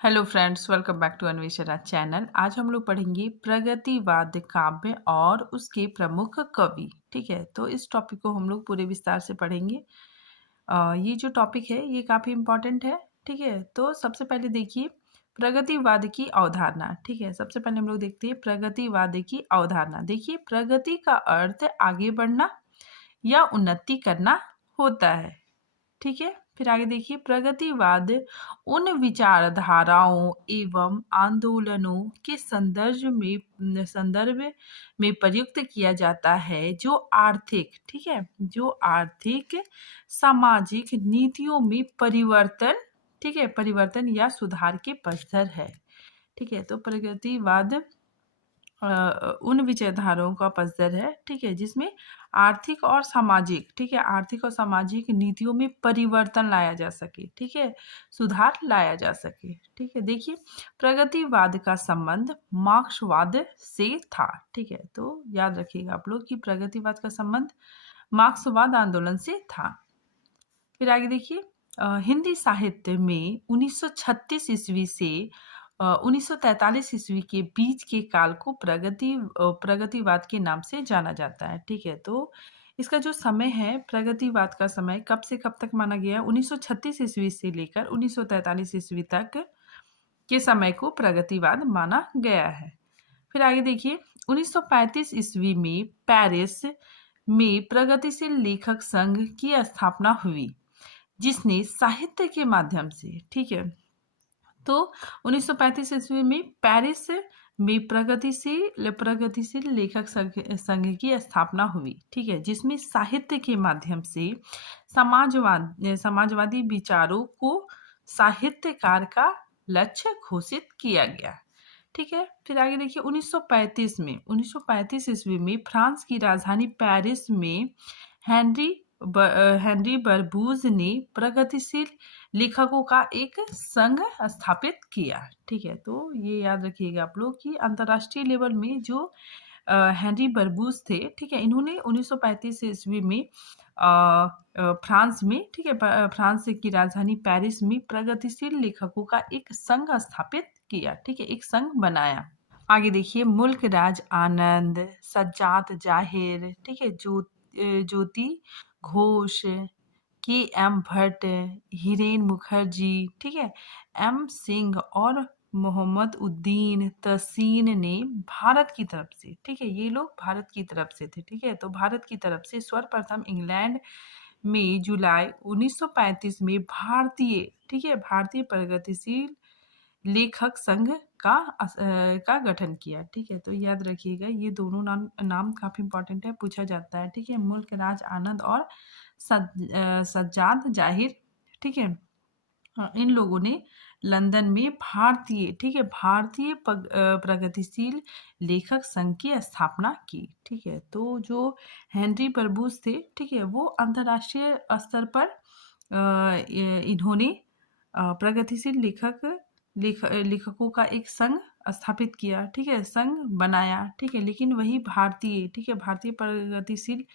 Hello friends, welcome back to Anveshana channel. आज हम लोग पढ़ेंगे प्रगतिवाद काव्य और उसके प्रमुख कवि। ठीक है, तो इस टॉपिक को हम लोग पूरे विस्तार से पढ़ेंगे। ये जो टॉपिक है ये काफ़ी इम्पोर्टेंट है। ठीक है, तो सबसे पहले देखिए प्रगतिवाद की अवधारणा। ठीक है, सबसे पहले हम लोग देखते हैं प्रगतिवाद की अवधारणा। देखिए, प्रगति का अर्थ आगे बढ़ना या उन्नति करना होता है। ठीक है, फिर आगे देखिए प्रगतिवाद उन विचारधाराओं एवं आंदोलनों के संदर्भ में प्रयुक्त किया जाता है जो आर्थिक, ठीक है, जो आर्थिक सामाजिक नीतियों में परिवर्तन, ठीक है, परिवर्तन या सुधार के पक्षधर है। ठीक है, तो प्रगतिवाद उन विचारधाराओं का पसदर है, ठीक है, जिसमें आर्थिक और सामाजिक, ठीक है, आर्थिक और सामाजिक नीतियों में परिवर्तन लाया जा सके, ठीक है, सुधार लाया जा सके। ठीक है, देखिए प्रगतिवाद का संबंध मार्क्सवाद से था। ठीक है, तो याद रखिएगा आप लोग कि प्रगतिवाद का संबंध मार्क्सवाद आंदोलन से था। फिर आगे देखिए हिंदी साहित्य में 1936 ईस्वी से 1943 ईस्वी के बीच के काल को प्रगतिवाद के नाम से जाना जाता है। ठीक है, तो इसका जो समय है, प्रगतिवाद का समय कब से कब तक माना गया है? 1936 ईस्वी से लेकर 1943 ईस्वी तक के समय को प्रगतिवाद माना गया है। फिर आगे देखिए 1935 ईस्वी में पेरिस में प्रगतिशील लेखक संघ की स्थापना हुई, जिसने साहित्य के माध्यम से, ठीक है, तो 1935 ईस्वी में पेरिस में प्रगतिशील लेखक संघ की स्थापना हुई, ठीक है, जिसमें साहित्य के माध्यम से समाजवादी विचारों को साहित्यकार का लक्ष्य घोषित किया गया। ठीक है, फिर आगे देखिए 1935 ईस्वी में फ्रांस की राजधानी पेरिस में हेनरी बरबूज ने प्रगतिशील लेखकों का एक संघ स्थापित किया। ठीक है, तो ये याद रखिएगा आप लोग कि अंतर्राष्ट्रीय लेवल में जो हेनरी बरबूज थे, ठीक है, इन्होंने 1935 ईस्वी में फ्रांस में, ठीक है, फ्रांस की राजधानी पेरिस में प्रगतिशील लेखकों का एक संघ स्थापित किया। ठीक है, एक संघ बनाया। आगे देखिए मुल्क राज आनंद, सज्जाद जाहिर, ठीक है, ज्योति घोष, के एम भट्ट, हिरेन मुखर्जी, ठीक है, एम सिंह और मोहम्मद उद्दीन तहसीन ने भारत की तरफ से, ठीक है, ये लोग भारत की तरफ से थे। ठीक है, तो भारत की तरफ से सर्वप्रथम इंग्लैंड में जुलाई 1935 में भारतीय, ठीक है, भारतीय प्रगतिशील लेखक संघ का गठन किया। ठीक है, तो याद रखिएगा ये दोनों नाम काफी इंपॉर्टेंट है, पूछा जाता है। ठीक है, मुल्क राज आनंद और सज्जाद जाहिर, ठीक है, इन लोगों ने लंदन में भारतीय, ठीक है, भारतीय प्रगतिशील लेखक संघ की स्थापना की। ठीक है, तो जो हेनरी बरबूज थे, ठीक है, वो अंतर्राष्ट्रीय स्तर पर इन्होंने प्रगतिशील लेखकों का एक संघ स्थापित किया। ठीक है, संघ बनाया। ठीक है, लेकिन वही भारतीय, ठीक है, भारतीय प्रगतिशील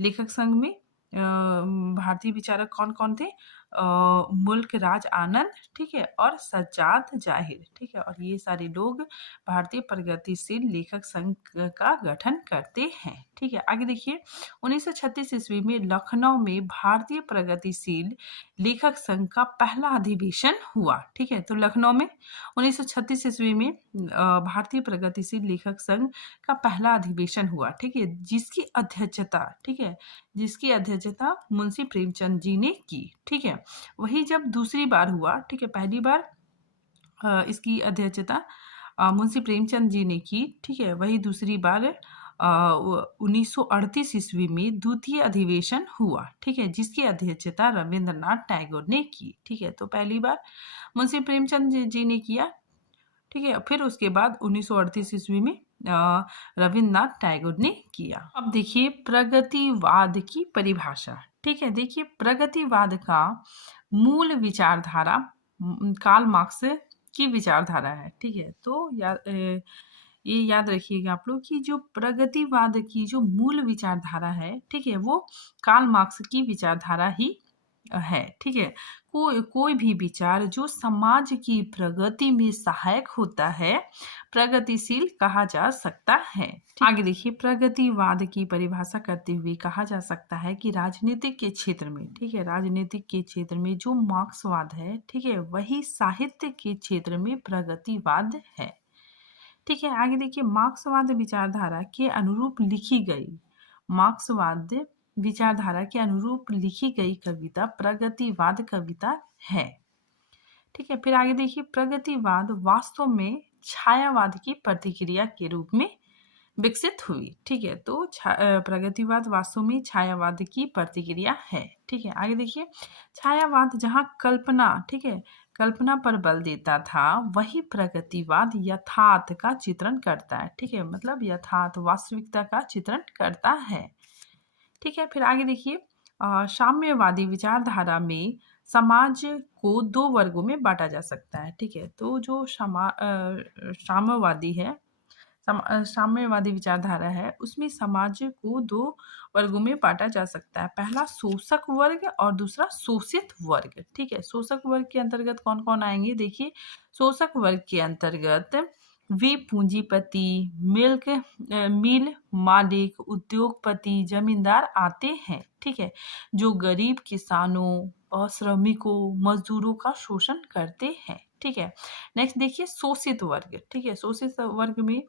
लेखक संघ में भारतीय विचारक कौन कौन थे? मुल्क राज आनंद, ठीक है, और सज्जाद जाहिर, ठीक है, और ये सारे लोग भारतीय प्रगतिशील लेखक संघ का गठन करते हैं। ठीक है, आगे देखिए 1936 ईस्वी में लखनऊ में भारतीय प्रगतिशील लेखक संघ का पहला अधिवेशन हुआ। ठीक है, तो लखनऊ में 1936 ईस्वी में भारतीय प्रगतिशील लेखक संघ का पहला अधिवेशन हुआ। ठीक है, जिसकी अध्यक्षता, ठीक है, जिसकी अध्यक्षता मुंशी प्रेमचंद जी ने की। ठीक है, वही जब दूसरी बार हुआ, ठीक है, पहली बार इसकी अध्यक्षता मुंशी प्रेमचंद जी ने की। ठीक है, वही दूसरी बार 1938 ईस्वी में द्वितीय अधिवेशन हुआ। ठीक है, जिसकी अध्यक्षता रविंद्रनाथ टैगोर ने की। ठीक है, तो पहली बार मुंशी प्रेमचंद जी ने किया। ठीक है, फिर उसके बाद 1938 ईस्वी में रविंद्रनाथ टैगोर ने किया। अब देखिए प्रगतिवाद की परिभाषा। ठीक है, देखिए प्रगतिवाद का मूल विचारधारा कार्ल मार्क्स की विचारधारा है। ठीक है, तो ये याद रखिएगा आप लोग कि जो प्रगतिवाद की जो मूल विचारधारा है, ठीक है, वो कार्ल मार्क्स की विचारधारा ही है। ठीक है, कोई भी विचार जो समाज की प्रगति में सहायक होता है प्रगतिशील कहा जा सकता है। आगे देखिए, प्रगतिवाद की परिभाषा करते हुए कहा जा सकता है कि राजनीतिक के क्षेत्र में, ठीक है, राजनीतिक के क्षेत्र में जो मार्क्सवाद है, ठीक है, वही साहित्य के क्षेत्र में प्रगतिवाद है। ठीक है, आगे देखिए, मार्क्सवाद विचारधारा के अनुरूप लिखी गई, मार्क्सवाद विचारधारा के अनुरूप लिखी गई कविता प्रगतिवाद कविता है। ठीक है, फिर आगे देखिए, प्रगतिवाद वास्तव में छायावाद की प्रतिक्रिया के रूप में विकसित हुई। ठीक है, तो प्रगतिवाद वास्तव में छायावाद की प्रतिक्रिया है। ठीक है, आगे देखिए, छायावाद जहाँ कल्पना, ठीक है, कल्पना पर बल देता था, वही प्रगतिवाद यथार्थ का चित्रण करता है। ठीक है, मतलब यथार्थ वास्तविकता का चित्रण करता है। ठीक है, फिर आगे देखिए, साम्यवादी विचारधारा में समाज को दो वर्गों में बांटा जा सकता है। ठीक है, तो जो साम्यवादी है, साम्यवादी विचारधारा है, उसमें समाज को दो वर्गों में बांटा जा सकता है। पहला शोषक वर्ग और दूसरा शोषित वर्ग। ठीक है, शोषक वर्ग के अंतर्गत कौन कौन आएंगे? देखिए, शोषक वर्ग के अंतर्गत वे पूंजीपति, मिल मालिक, उद्योगपति, जमींदार आते हैं। ठीक है, जो गरीब किसानों और श्रमिकों, मजदूरों का शोषण करते हैं। ठीक है, नेक्स्ट देखिए, शोषित वर्ग। ठीक है, शोषित वर्ग में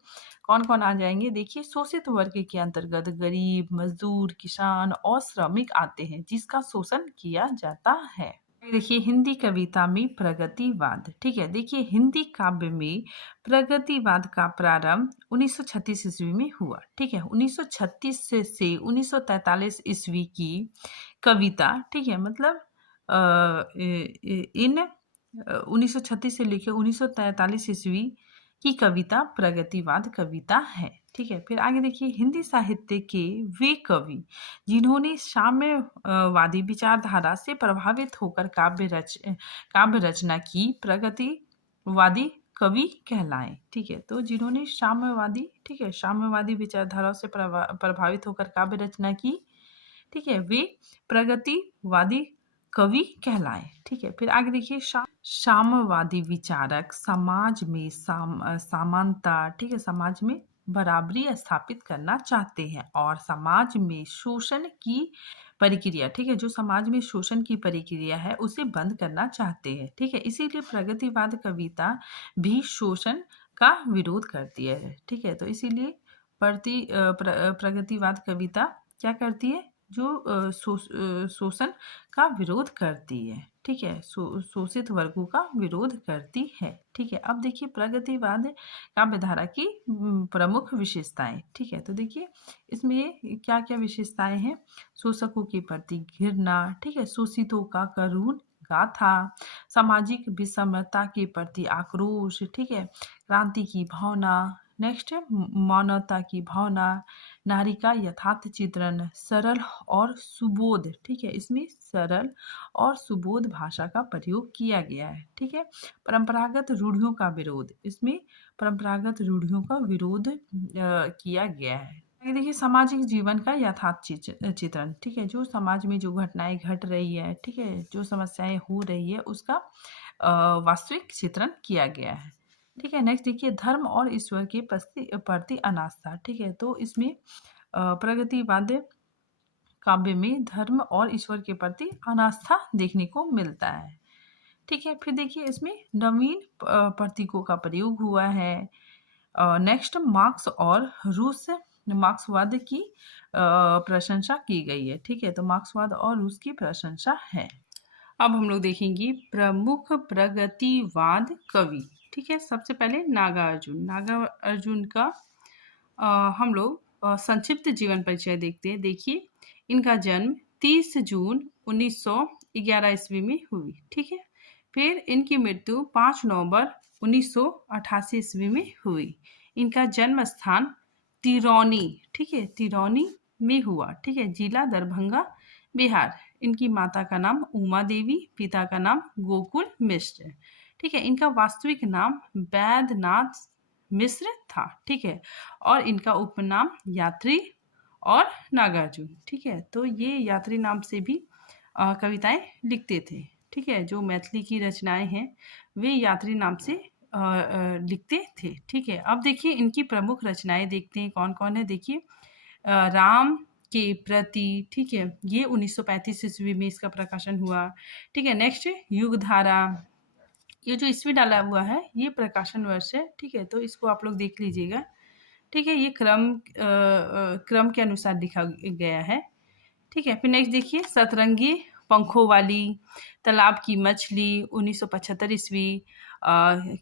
कौन कौन आ जाएंगे? देखिए, शोषित वर्ग के अंतर्गत गरीब, मजदूर, किसान और श्रमिक आते हैं, जिसका शोषण किया जाता है। देखिए, हिंदी कविता में प्रगतिवाद। ठीक है, देखिए, हिंदी काव्य में प्रगतिवाद का प्रारंभ 1936 ईस्वी में हुआ। ठीक है, 1936 से 1943 ईस्वी की कविता, ठीक है, मतलब इन 1936 से लेकर 1943 ईस्वी की कविता प्रगतिवाद कविता है। ठीक है, फिर आगे देखिए, हिंदी साहित्य के वे कवि जिन्होंने साम्यवादी विचारधारा से प्रभावित होकर काव्य रचना की प्रगतिवादी कवि कहलाए। ठीक है, तो जिन्होंने साम्यवादी, ठीक है, साम्यवादी विचारधारा से प्रभावित होकर काव्य रचना की, ठीक है, वे प्रगतिवादी कवि कहलाए। ठीक है, फिर आगे देखिए, साम्यवादी विचारक समाज में समानता, ठीक है, समाज में बराबरी स्थापित करना चाहते हैं और समाज में शोषण की प्रक्रिया, ठीक है, जो समाज में शोषण की प्रक्रिया है उसे बंद करना चाहते हैं। ठीक है, इसीलिए प्रगतिवाद कविता भी शोषण का विरोध करती है। ठीक है, तो इसीलिए प्रगतिवाद कविता क्या करती है? जो शोषण का विरोध करती है। ठीक है, शोषित वर्गों का विरोध करती है। ठीक है, अब देखिए, प्रगतिवाद काव्यधारा की प्रमुख विशेषताएं। ठीक है, तो देखिए, इसमें क्या क्या विशेषताएं हैं? शोषकों के प्रति घृणा, ठीक है, शोषितों का करुण गाथा, सामाजिक विषमता के प्रति आक्रोश, ठीक है, क्रांति की भावना, नेक्स्ट है मानवता की भावना, नारी का यथार्थ चित्रण, सरल और सुबोध। ठीक है, इसमें सरल और सुबोध भाषा का प्रयोग किया गया है। ठीक है, परंपरागत रूढ़ियों का विरोध, इसमें परंपरागत रूढ़ियों का विरोध किया गया है। देखिए, सामाजिक जीवन का यथार्थ चित्रण, ठीक है, जो समाज में जो घटनाएं घट रही है, ठीक है, जो समस्याएं हो रही है, उसका वास्तविक चित्रण किया गया है। ठीक है, नेक्स्ट देखिए, धर्म और ईश्वर के प्रति अनास्था। ठीक है, तो इसमें प्रगतिवाद काव्य में धर्म और ईश्वर के प्रति अनास्था देखने को मिलता है। ठीक है, फिर देखिए, इसमें नवीन प्रतीकों का प्रयोग हुआ है। नेक्स्ट, मार्क्स और रूस मार्क्सवाद की प्रशंसा की गई है। ठीक है, तो मार्क्सवाद और रूस की प्रशंसा है। अब हम लोग देखेंगे प्रमुख प्रगतिवाद कवि। ठीक है, सबसे पहले नागार्जुन का हम लोग संक्षिप्त जीवन परिचय देखते हैं। देखिए, इनका जन्म 30 जून 1911 ईस्वी में हुई। ठीक है, फिर इनकी मृत्यु 5 नवंबर 1988 ईस्वी में हुई। इनका जन्म स्थान तिरौनी, ठीक है, तिरौनी में हुआ। ठीक है, जिला दरभंगा, बिहार। इनकी माता का नाम उमा देवी, पिता का नाम गोकुल मिश्र। ठीक है, इनका वास्तविक नाम वैद्यनाथ मिश्र था। ठीक है, और इनका उपनाम यात्री और नागार्जुन। ठीक है, तो ये यात्री नाम से भी कविताएं लिखते थे। ठीक है, जो मैथिली की रचनाएं हैं वे यात्री नाम से लिखते थे। ठीक है, अब देखिए इनकी प्रमुख रचनाएं देखते हैं कौन कौन है। देखिए राम के प्रति, ठीक है, ये 1935 ईस्वी में इसका प्रकाशन हुआ। ठीक है, नेक्स्ट युगधारा, ये जो ईस्वी डाला हुआ है ये प्रकाशन वर्ष है। ठीक है, तो इसको आप लोग देख लीजिएगा। ठीक है, ये क्रम के अनुसार लिखा गया है। ठीक है, फिर नेक्स्ट देखिए सतरंगी पंखों वाली, तालाब की मछली 1975 ईस्वी,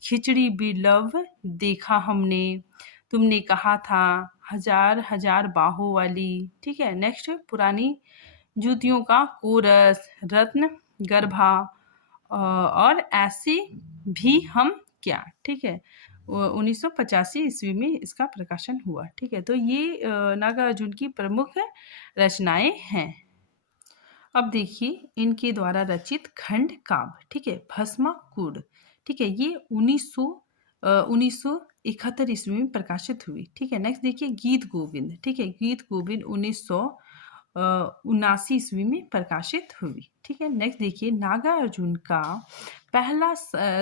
खिचड़ी बिलव देखा हमने, तुमने कहा था, हजार हजार बाहों वाली। ठीक है, नेक्स्ट पुरानी जूतियों का कोरस, रत्न गर्भा, और ऐसी भी हम क्या। ठीक है, 1985 ईस्वी में इसका प्रकाशन हुआ। ठीक है, तो ये नागार्जुन की प्रमुख रचनाएं हैं। अब देखिए इनके द्वारा रचित खंड काव्य, ठीक है, भस्माकुड़, ठीक है, ये 1971 ईस्वी में प्रकाशित हुई। ठीक है, नेक्स्ट देखिए गीत गोविंद, ठीक है, गीत गोविंद 1979 ईस्वी में प्रकाशित हुई। ठीक है, नेक्स्ट देखिए नागार्जुन का पहला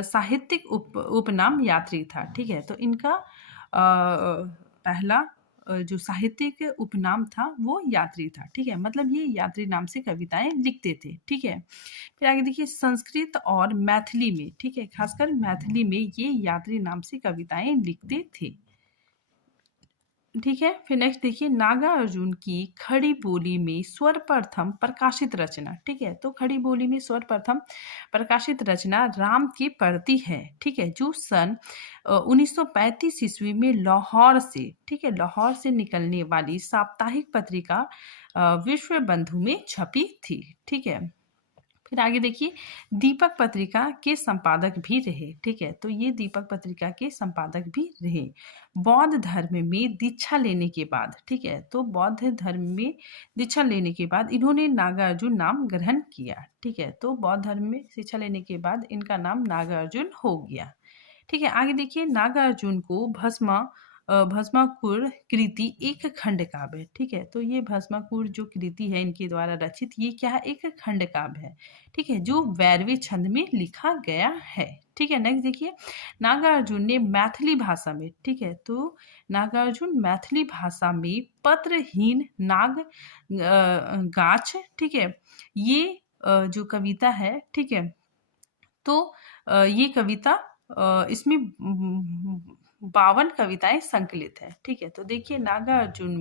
साहित्यिक उपनाम यात्री था। ठीक है, तो इनका पहला जो साहित्यिक उपनाम था वो यात्री था। ठीक है, मतलब ये यात्री नाम से कविताएं लिखते थे। ठीक है, फिर आगे देखिए संस्कृत और मैथिली में, ठीक है, खासकर मैथिली में ये यात्री नाम से कविताएं लिखते थे। ठीक है, फिर नेक्स्ट देखिए नागार्जुन की खड़ी बोली में सर्वप्रथम प्रकाशित रचना। ठीक है, तो खड़ी बोली में सर्वप्रथम प्रकाशित रचना राम की प्रति है। ठीक है, जो सन 1935 ईस्वी में लाहौर से, ठीक है, लाहौर से निकलने वाली साप्ताहिक पत्रिका विश्व बंधु में छपी थी। ठीक है, फिर आगे देखिए दीपक पत्रिका के संपादक भी रहे। ठीक है, तो ये दीपक पत्रिका के संपादक भी रहे। बौद्ध धर्म में दीक्षा लेने के बाद, ठीक है, तो बौद्ध धर्म में दीक्षा लेने के बाद इन्होंने नागार्जुन नाम ग्रहण किया। ठीक है, तो बौद्ध धर्म में शिक्षा लेने के बाद इनका नाम नागार्जुन हो गया। ठीक है, आगे देखिए नागार्जुन को भस्माकुर कृति एक खंड काव्य है। ठीक है, तो ये भस्माकुर जो कृति है इनके द्वारा रचित, ये क्या है, एक खंड काव्य है। ठीक है, जो वैरवी छंद में लिखा गया है। ठीक है, नेक्स्ट देखिए नागार्जुन ने मैथिली भाषा में, ठीक है, तो नागार्जुन मैथिली भाषा में पत्रहीन नाग गाछ, ठीक है, ये जो कविता है, ठीक है, तो ये कविता इसमें 52 कविताएं संकलित है। ठीक है, तो देखिए नागार्जुन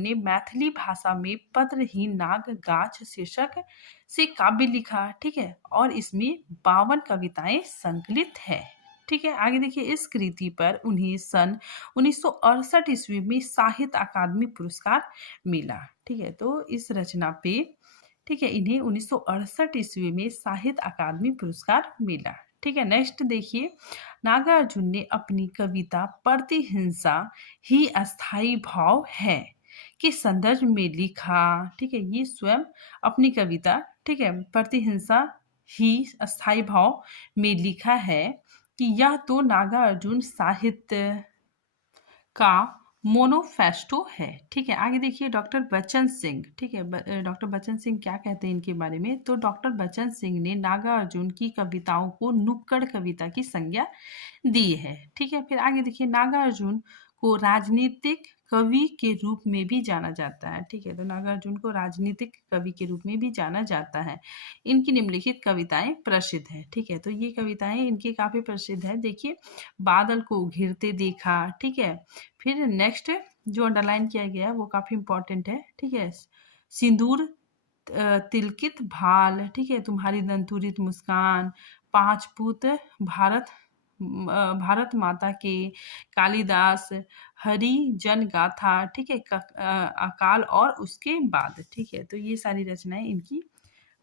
ने मैथिली भाषा में पत्रहीन नाग गाछ शीर्षक से काव्य लिखा। ठीक है, और इसमें 52 कविताएं संकलित है। ठीक है, आगे देखिए इस कृति पर उन्हें सन 1968 ईस्वी में साहित्य अकादमी पुरस्कार मिला। ठीक है, तो इस रचना पे, ठीक है, इन्हें 1968 ईस्वी में साहित्य अकादमी पुरस्कार मिला। ठीक है, नेक्स्ट देखिए नागार्जुन ने अपनी कविता प्रतिहिंसा ही अस्थाई भाव है के संदर्भ में लिखा। ठीक है, ये स्वयं अपनी कविता, ठीक है, प्रतिहिंसा ही अस्थाई भाव में लिखा है कि यह तो नागार्जुन साहित्य का मोनोफेस्टो है। ठीक है, आगे देखिए डॉक्टर बच्चन सिंह, ठीक है, डॉक्टर बच्चन सिंह क्या कहते हैं इनके बारे में, तो डॉक्टर बच्चन सिंह ने नागार्जुन की कविताओं को नुक्कड़ कविता की संज्ञा दी है। ठीक है, फिर आगे देखिए नागार्जुन को राजनीतिक कवि के रूप में भी जाना जाता है। ठीक है, तो नागार्जुन को राजनीतिक कवि के रूप में भी जाना जाता है। इनकी निम्नलिखित कविताएं प्रसिद्ध है। ठीक है, तो ये कविताएं इनकी काफी प्रसिद्ध है। देखिए बादल को घिरते देखा, ठीक है, फिर नेक्स्ट जो अंडरलाइन किया गया है वो काफी इंपॉर्टेंट है। ठीक है, सिंदूर तिलकित भाल, ठीक है, तुम्हारी दंतुरित मुस्कान, पांच पूत भारत माता के, कालिदास, हरि जन गाथा, ठीक है, अकाल और उसके बाद। ठीक है, तो ये सारी रचनाएं इनकी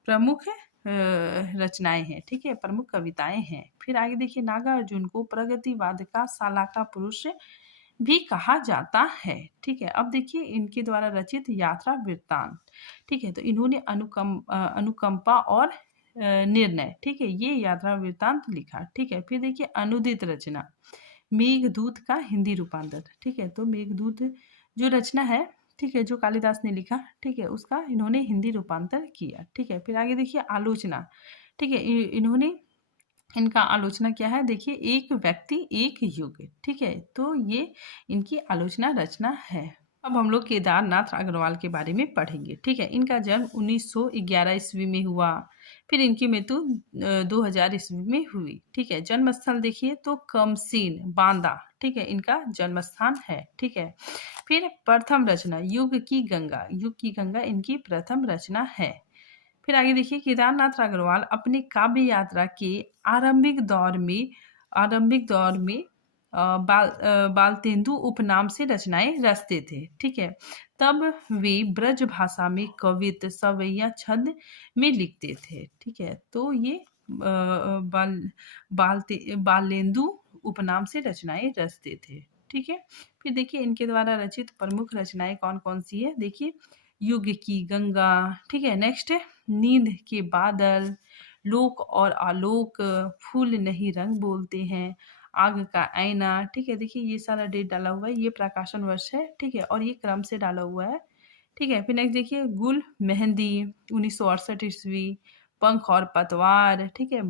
प्रमुख रचनाएं हैं। ठीक है, प्रमुख कविताएं हैं। फिर आगे देखिए नागार्जुन को प्रगतिवाद का सालाका पुरुष भी कहा जाता है। ठीक है, अब देखिए इनके द्वारा रचित यात्रा वृत्तांत, ठीक है, तो इन्होंने अनुकंपा और निर्णय, ठीक है, ये यात्रा वृत्तांत लिखा। ठीक है, फिर देखिए अनुदित रचना मेघदूत का हिंदी रूपांतर। ठीक है, तो मेघदूत जो रचना है ठीक है, जो कालिदास ने लिखा, ठीक है, उसका इन्होंने हिंदी रूपांतर किया। ठीक है, फिर आगे देखिए आलोचना। ठीक है, इन्होंने इनका आलोचना क्या है, देखिए एक व्यक्ति एक युग। ठीक है, तो ये इनकी आलोचना रचना है। अब हम लोग केदारनाथ अग्रवाल के बारे में पढ़ेंगे। ठीक है, इनका जन्म 1911 ईस्वी में हुआ, फिर इनकी मृत्यु 2000 ईस्वी में हुई। ठीक है, जन्म स्थल देखिए तो कमसीन बांदा, ठीक है, इनका जन्म स्थान है। ठीक है, फिर प्रथम रचना युग की गंगा, युग की गंगा इनकी प्रथम रचना है। फिर आगे देखिए केदारनाथ अग्रवाल अपने काव्य यात्रा के आरंभिक दौर में बालतेंदु उपनाम से रचनाएं रचते थे। ठीक है, तब वे ब्रज भाषा में कवित सवैया छंद में लिखते थे। ठीक है, तो ये बालेंदु उपनाम से रचनाएं रचते थे। ठीक है, फिर देखिए इनके द्वारा रचित प्रमुख रचनाएं कौन कौन सी है, देखिए युग की गंगा। ठीक है, नेक्स्ट नींद के बादल, लोक और आलोक, फूल नहीं रंग बोलते हैं, आग का आईना। ठीक है, देखिए ये सारा डेट डाला हुआ है, ये प्रकाशन वर्ष है। ठीक है, और ये क्रम से डाला हुआ है। ठीक है, फिर नेक्स्ट देखिए गुल मेहंदी 1968 ईस्वी, पंख और पतवार। ठीक है,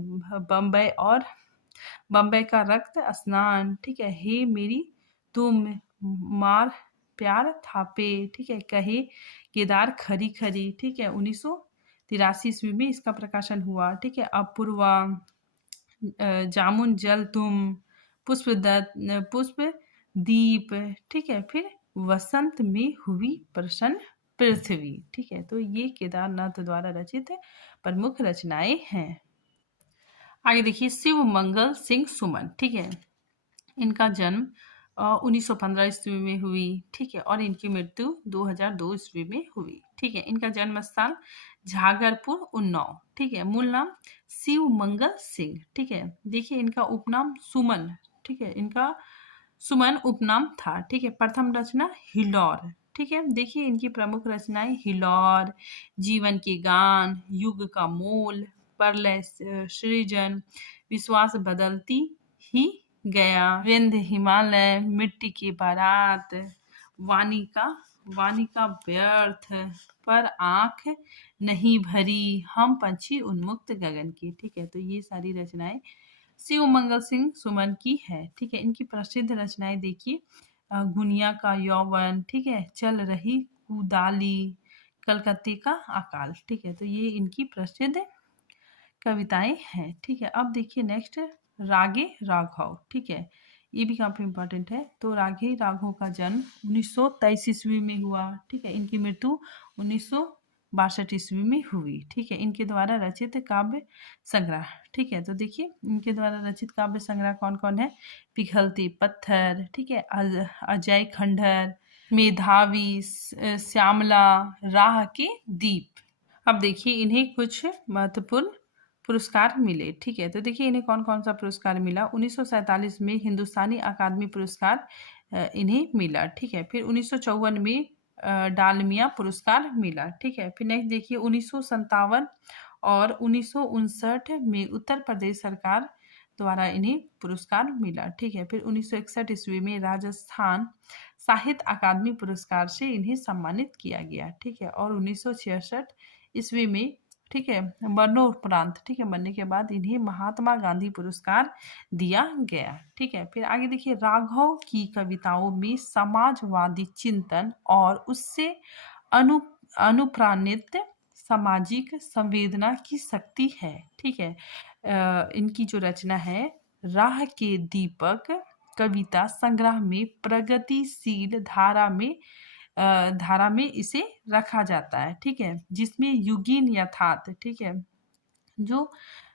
बम्बई का रक्त स्नान। ठीक है, हे मेरी तुम मार प्यार थापे। ठीक है, कहे केदार खरी खरी। ठीक है, 1983 ईस्वी में इसका प्रकाशन हुआ। ठीक है, अपूर्वा, जामुन जल तुम, पुष्प दीप। ठीक है, फिर वसंत में हुई प्रसन्न पृथ्वी। ठीक है, तो ये केदारनाथ द्वारा रचित प्रमुख रचनाएं हैं। आगे देखिए शिव मंगल सिंह सुमन। ठीक है, इनका जन्म 1915 ईस्वी में हुई। ठीक है, और इनकी मृत्यु 2002 ईस्वी में हुई। ठीक है, इनका जन्म स्थान झागरपुर उन्नाव। ठीक है, मूल नाम शिव मंगल सिंह। ठीक है, देखिए इनका उपनाम सुमन। ठीक है, इनका सुमन उपनाम था। ठीक है, प्रथम रचना हिलौर। ठीक है, देखिए इनकी प्रमुख रचनाएं हिलौर, जीवन के गान, युग का मोल, प्रलय सृजन, विश्वास बदलती ही गया, विंध्य हिमालय, मिट्टी की बारात, वाणी का व्यर्थ, पर आंख नहीं भरी, हम पंछी उन्मुक्त गगन की। ठीक है, तो ये सारी रचनाएं शिव मंगल सिंह सुमन की है। ठीक है, इनकी प्रसिद्ध रचनाएं देखिए गुनिया का यौवन। ठीक है, चल रही कुदाली, कलकत्ते का अकाल। ठीक है, तो ये इनकी प्रसिद्ध कविताएं हैं। ठीक है, अब देखिए नेक्स्ट रागे राघव। ठीक है, ये भी काफी इंपॉर्टेंट है। तो रागे राघव का जन्म 1923 ईस्वी में हुआ। ठीक है, इनकी मृत्यु 1962 ईस्वी में हुई। ठीक है, इनके द्वारा रचित काव्य संग्रह। ठीक है, तो देखिए इनके द्वारा रचित काव्य संग्रह कौन कौन है, पिघलते पत्थर। ठीक है, अजय खंडहर, मेधावी, श्यामला, राह के दीप। अब देखिए इन्हें कुछ महत्वपूर्ण पुरस्कार मिले। ठीक है, तो देखिए इन्हें कौन कौन सा पुरस्कार मिला। 1947 में हिंदुस्तानी अकादमी पुरस्कार इन्हें मिला। ठीक है, फिर 1954 में डालमिया पुरस्कार मिला। ठीक है, फिर नेक्स्ट देखिए 1957 और 1959 में उत्तर प्रदेश सरकार द्वारा इन्हें पुरस्कार मिला। ठीक है, फिर 1961 ईस्वी में राजस्थान साहित्य अकादमी पुरस्कार से इन्हें सम्मानित किया गया। ठीक है, और 1966 ईस्वी में, ठीक है, मरणोपरांत, ठीक है, मरने के बाद इन्हें महात्मा गांधी पुरस्कार दिया गया। ठीक है, फिर आगे देखिए राघव की कविताओं में समाजवादी चिंतन और उससे अनु अनुप्राणित सामाजिक संवेदना की शक्ति है। ठीक है, इनकी जो रचना है राह के दीपक कविता संग्रह में प्रगतिशील धारा में इसे रखा जाता है। ठीक है, जिसमें युगीन यथार्थ, ठीक है, जो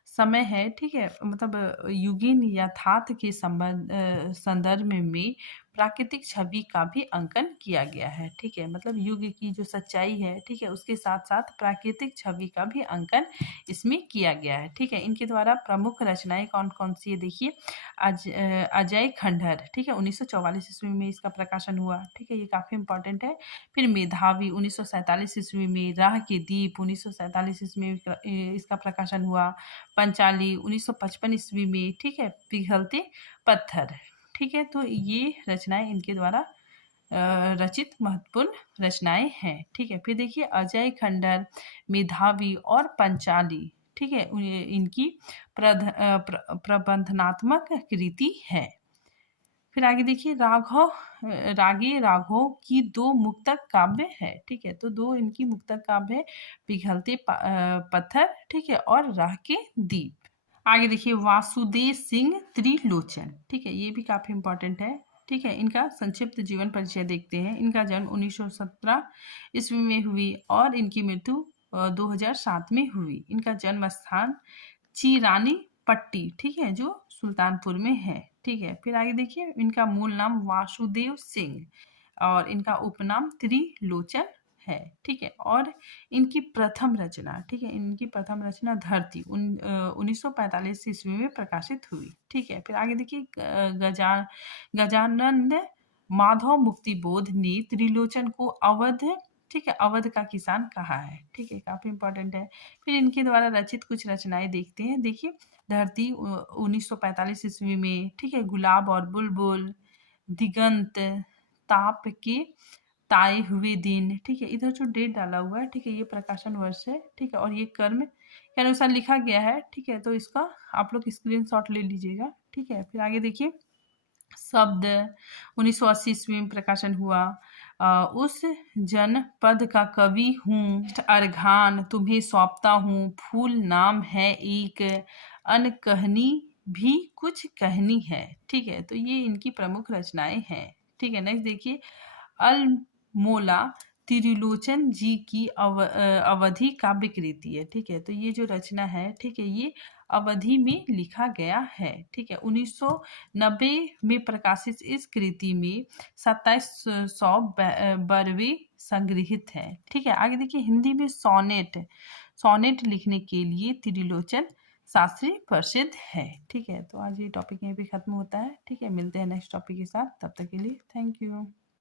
समय है, ठीक है, मतलब युगीन यथार्थ के संदर्भ में प्राकृतिक छवि का भी अंकन किया गया है। ठीक है, मतलब युग की जो सच्चाई है, ठीक है, उसके साथ साथ प्राकृतिक छवि का भी अंकन इसमें किया गया है। ठीक है, इनके द्वारा प्रमुख रचनाएं कौन कौन सी है, देखिए अजय खंडहर। ठीक है, 1944 ईस्वी में इसका प्रकाशन हुआ। ठीक है, ये काफी इंपॉर्टेंट है। फिर मेधावी 1947 ईस्वी में, राह के दीप 1947 ईस्वी में इसका प्रकाशन हुआ। पंचाली 1955 ईस्वी में। ठीक है, पिघलते पत्थर। ठीक है, तो ये रचनाएं इनके द्वारा रचित महत्वपूर्ण रचनाएं हैं। ठीक है, फिर देखिए अजय खंडर, मेधावी और पंचाली, ठीक है, इनकी प्रबंधनात्मक कृति है। फिर आगे देखिए रागे राघव की दो मुक्तक काव्य है। ठीक है, तो दो इनकी मुक्तक काव्य है, पिघलते पत्थर, ठीक है, और राह के दीप। आगे देखिए वासुदेव सिंह त्रिलोचन, ठीक है, ये भी काफी इंपॉर्टेंट है। ठीक है, इनका संक्षिप्त जीवन परिचय देखते हैं। इनका जन्म 1917 ईस्वी में हुई और इनकी मृत्यु 2007 में हुई। इनका जन्म स्थान चीरानी पट्टी, ठीक है, जो सुल्तानपुर में है। ठीक है, फिर आगे देखिए इनका मूल नाम वासुदेव सिंह और इनका उपनाम त्रिलोचन है। ठीक है, और इनकी प्रथम रचना, ठीक है, इनकी प्रथम रचना धरती 1945 ईस्वी में प्रकाशित हुई। ठीक है, फिर आगे देखिए गजानंद माधव मुक्तिबोध ने त्रिलोचन को अवध, ठीक है, अवध का किसान कहा है। ठीक है, काफी इंपॉर्टेंट है। फिर इनके द्वारा रचित कुछ रचनाएं देखते हैं। देखिए धरती 1945 ईस्वी में, ठीक है, गुलाब और बुलबुल, दिगंत, ताप के ताए हुए दिन, ठीक है, इधर जो डेट डाला हुआ है, ठीक है, ये प्रकाशन वर्ष है। ठीक है, और ये कर्म के अनुसार लिखा गया है। ठीक है, तो इसका आप लोग स्क्रीनशॉट ले लीजिएगा। ठीक है, फिर आगे देखिए शब्द 1980 ईस्वी में प्रकाशन हुआ। उस जनपद का कवि हूँ, अर्घान तुम्हें सौंपता हूँ, फूल नाम है एक, अनकहनी भी कुछ कहनी है। ठीक है, तो ये इनकी प्रमुख रचनाएं हैं। ठीक है, नेक्स्ट देखिए अल्मोला त्रिलोचन जी की अवधि काव्य कृति है। ठीक है, तो ये जो रचना है, ठीक है, ये अवधि में लिखा गया है। ठीक है, 1990 में प्रकाशित इस कृति में 2700 बरवे संग्रहित है। ठीक है, आगे देखिए हिंदी में सोनेट लिखने के लिए त्रिलोचन शास्त्री प्रसिद्ध है। ठीक है, तो आज ये टॉपिक यहीं पे खत्म होता है। ठीक है, मिलते हैं नेक्स्ट टॉपिक के साथ, तब तक के लिए थैंक यू।